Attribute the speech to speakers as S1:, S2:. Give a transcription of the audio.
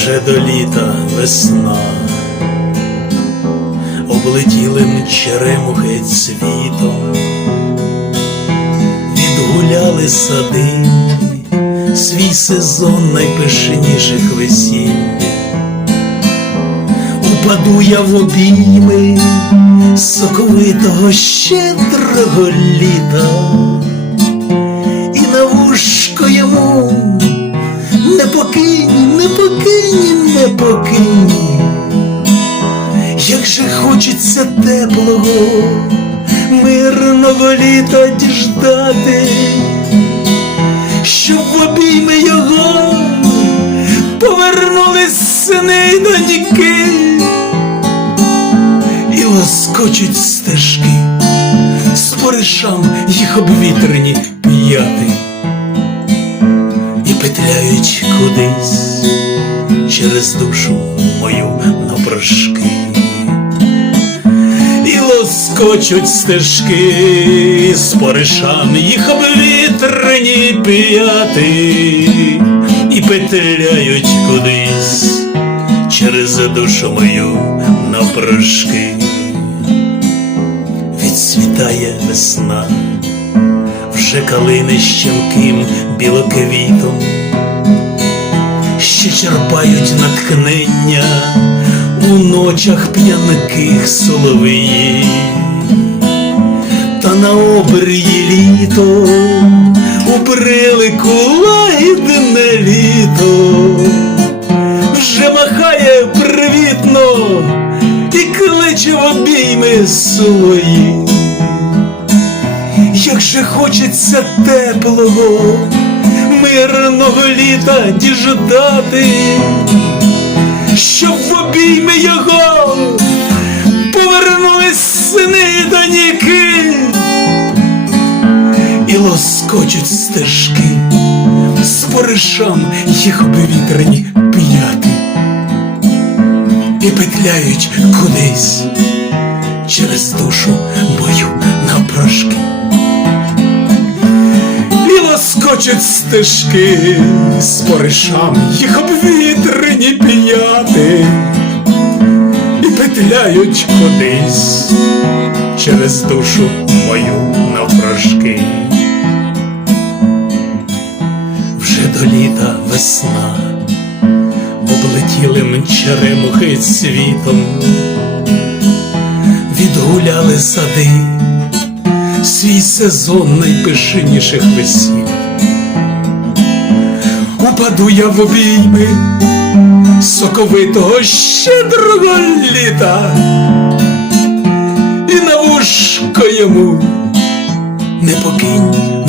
S1: вже до літа весна, облетіли черемухи цвітом, відгуляли сади, свій сезон найпишніших весіль. Упаду я в обійми соковитого щедрого літа, і на вушко йому не покинь, не покинь, не покинь, як же хочеться теплого, мирного літа діждати, щоб в обійми його повернулись сини й доньки. І лоскочуть стежки, споришам їх обвітрені п'яти петляють кудись через душу мою напрошки. І лоскочуть стежки, споришам їх обвітрені п'яти, і петляють кудись через душу мою напрошки. Відцвітає весна, вже калини щемким білоквітом, ще черпають натхнення у ночах п'янких соловиї, та на обрії літо уприли лагідне літо, вже махає привітно і кличе в обійми свої. Же хочеться теплого, мирного літа діждати, щоб в обійми його повернулись сини й доньки, і лоскочуть стежки, споришам їх обвітрені п'яти, і петляють кудись через душу лоскочуть стежки з споришам їх обвітрені п'яти, і петляють кудись через душу мою навпрошки. Вже до літа весна, облетіли мчеремухи світом, відгуляли сади свій сезон найпишніших весіль. Упаду я в обійми соковитого щедрого літа, і на вушко йому не покинь.